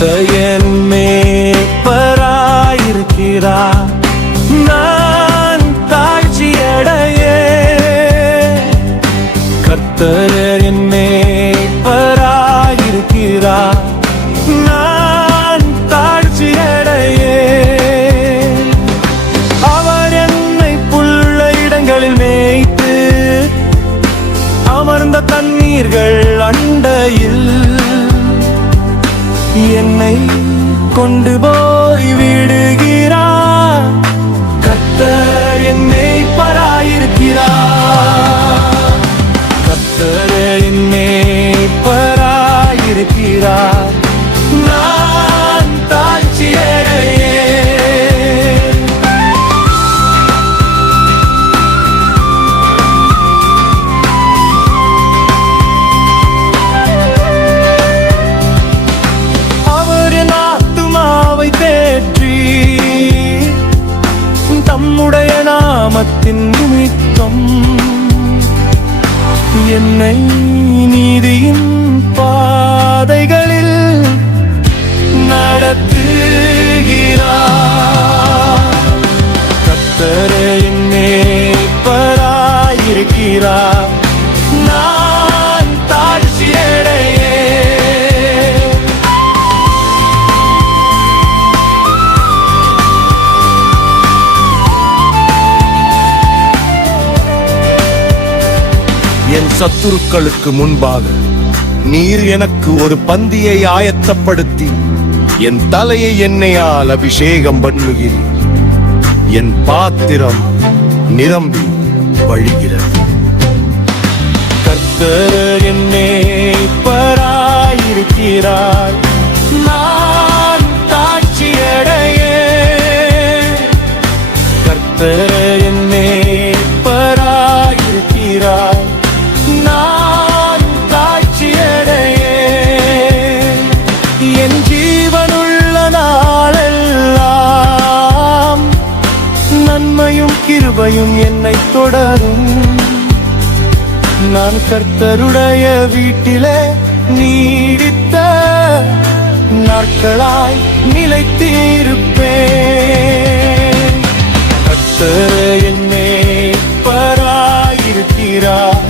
கர்த்தர் என் மேய்ப்பராயிருக்கிறார், நான் தாழ்ச்சியடையேன். கர்த்தர் என் மேய்ப்பராயிருக்கிறார், நான் தாழ்ச்சியடையேன். அவர் என்னை புல்ல இடங்களில் மேய்த்து அமர்ந்த தண்ணீர்கள் அண்டையில் என்னை கொண்டு போய் விடுகிறார். கர்த்தர் என் மேய்ப்பராயிருக்கிறார், கர்த்தர் என் மேய்ப்பராயிருக்கிறார், நான் தாழ்ச்சியடையேன். தம்முடைய நாமத்தின் நிமித்தம் என்னை நீதியின் பாதைகளில் நடத்துகிறார். கர்த்தர் என் மேய்ப்பராயிருக்கிறார், நான் தாழ்ச்சியடையேன். என் சத்துருக்களுக்கு முன்பாக நீர் எனக்கு ஒரு பந்தியை ஆயத்தப்படுத்தி என் தலையை எண்ணெயால் அபிஷேகம் பண்ணுகிறீர். என் பாத்திரம் நிரம்பி வழிகிறது. கர்த்தர் என் மேய்ப்பராயிருக்கிறார், நான் தாழ்ச்சியடையேன். கர்த்தர் என் மேய்ப்பராயிருக்கிறார், நான் தாழ்ச்சியடையேன். என் ஜீவனுள்ள நாளெல்லாம் நன்மையும் கிருபையும் என்னை தொடரும். நான் கர்த்தருடைய வீட்டிலே நீடித்த நாட்களாய் நிலைத்திருப்பேன். கர்த்தர் என் மேய்ப்பராயிருக்கிறார்,